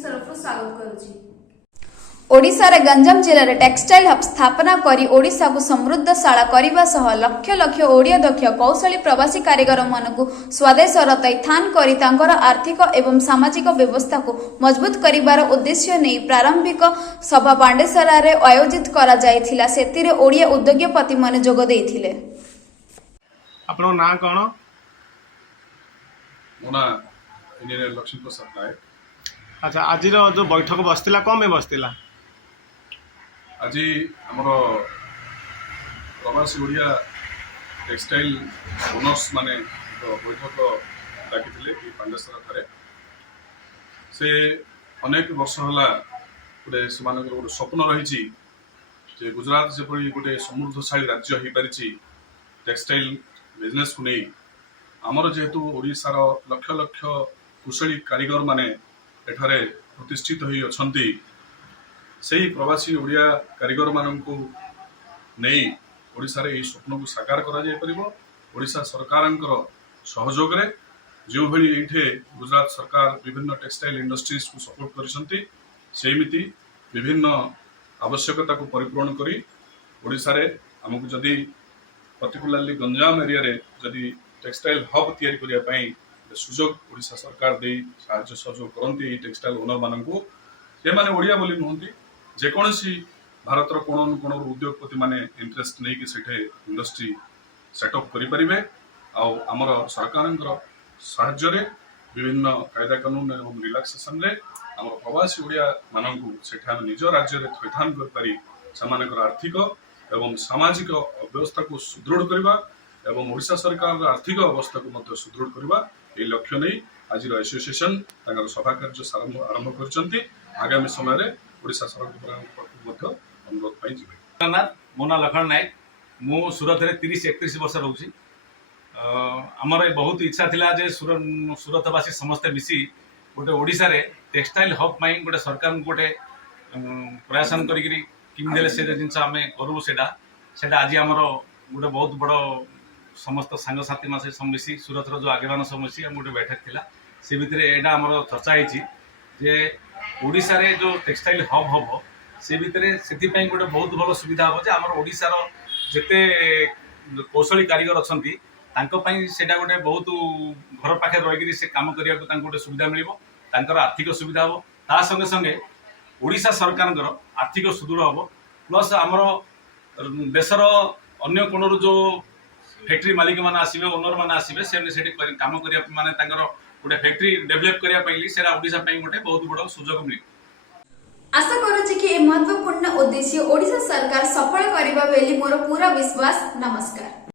तरफ स्वागत करुछि। ओडिशा रे गंजाम जिले में टेक्सटाइल हब स्थापना करी ओडिशा को समृद्धशाला करने सह लक्ष लक्ष ओडिया दक्ष कौशली प्रवासी कारीगर मानक स्वदेश तैथान करी तांकर आर्थिक एवं सामाजिक व्यवस्था को मजबूत करिवार उद्देश्य नहीं प्रारंभिक सभा पांडेसरा रे आयोजित करा जायथिला। सेतिरे ओडिया उद्योगपति माने जोग देथिले। आपनो नाम कोन? मोना इंजीनियर लक्ष्मी प्रसाद नायक। अच्छा, आज जो बैठक बसतिला कम में बसतिला? आज आमर प्रवासी ओडिया टेक्सटाइल ओनर्स माने बैठक डाकिथिले कि पांडेसरा थारे से अनेक वर्ष होला गोटे सेमानकर गोटे स्वप्न रही जे गुजरात जेपरी गोटे समृद्धशाली राज्य हो पारिछि टेक्सटाइल बिजनेस को नहीं आमर जेहेतु ओडिशार लक्ष लक्ष कुशली कारीगर माने एठारे प्रतिष्ठित होई अछंती सेही प्रवासी ओडिया कारीगर माननकु नहीं ओडिशा रे एही स्वप्न को साकार करा जाय परिबो। ओडिशा सरकारंकर सहयोग रे जो भली एठे गुजरात सरकार विभिन्न टेक्सटाइल इंडस्ट्रीज को सपोर्ट करिसंती सेमिति विभिन्न आवश्यकता को परिपूर्ण करी ओडिशा रे हमकु जदी पर्टिकुलरली गंजाम एरिया रे जदी टेक्सटाइल हब तैयारी करिया पई सुजोग ओडिशा सरकार दे साहाय्य सहयोग करती टेक्सटाइल ओनर मानू से माने ओडिया बोली नुहति जेकोसी भारत कोण अनुकोण उद्योगपति माने इंटरेस्ट नहीं कि सेठे इंडस्ट्री सेटअप करि परिबे। आमर सरकारंकर साहाय्य रे विभिन्न कायदा कानून एवं रिलैक्सेशन रे आमर प्रवासी ओडिया मानू सेठा निज राज्य रे थैथान कर पारी समानकर आर्थिक एवं सामाजिक व्यवस्था को सुदृढ़ करबा एवं ओडिशा सरकार आर्थिक अवस्था को मध्य सुदृढ़ करबा ए लक्ष्य नहीं आज एसोसिएशन सभा कार्य आरंभ करछंती। आगामी समय रे ओडिशा सरकार अनुरोध पाई जिबे। मोना लखन नायक मु सूरत रे 30-31 वर्ष रहउछि। हमर बहुत इच्छा थिला जे सूरतवासी समस्त मिसी गोटे ओडिशा रे टेक्सटाइल हब माई गोटे सरकार गोटे प्रयासन करी किन देले से जिनस आमे करू सेटा आज हमर गोटे बहुत बड़ समस्त सांग साथी मासे मिसी सूरत जो आगेवान सब मिसी गोटे बैठक थिला से भितर एटा हमर चर्चा होइछि जे ओडिशा रे जो टेक्सटाइल हब हम से भितर से गोटे बहुत भल सुविधा हम जे हमर ओडिशा रो जेते कौशली कारीगर अछंती तांको पई सेटा गोटे बहुत घर पाखे रही से काम करिया को तांको गोटे सुविधा मिलिबो तांकर आर्थिक सुविधा हो ता संगे संगे ओडिशा सरकार आर्थिक सुदृढ़ हम प्लस आमर देशर अन्य कोण जो फैक्ट्री मालिक मैंने आसवे ओनर मैंने आसवे से काम करिया माने तांकर गोटे फैक्ट्री डेवलप करिया पई सेरा ओडिशा पई गोटे बहुत बड़ सुजोग मिले। आशा करूछि कि ए महत्वपूर्ण उद्देश्य ओडिशा सरकार सफल करिबा बेली मोर पूरा विश्वास। नमस्कार।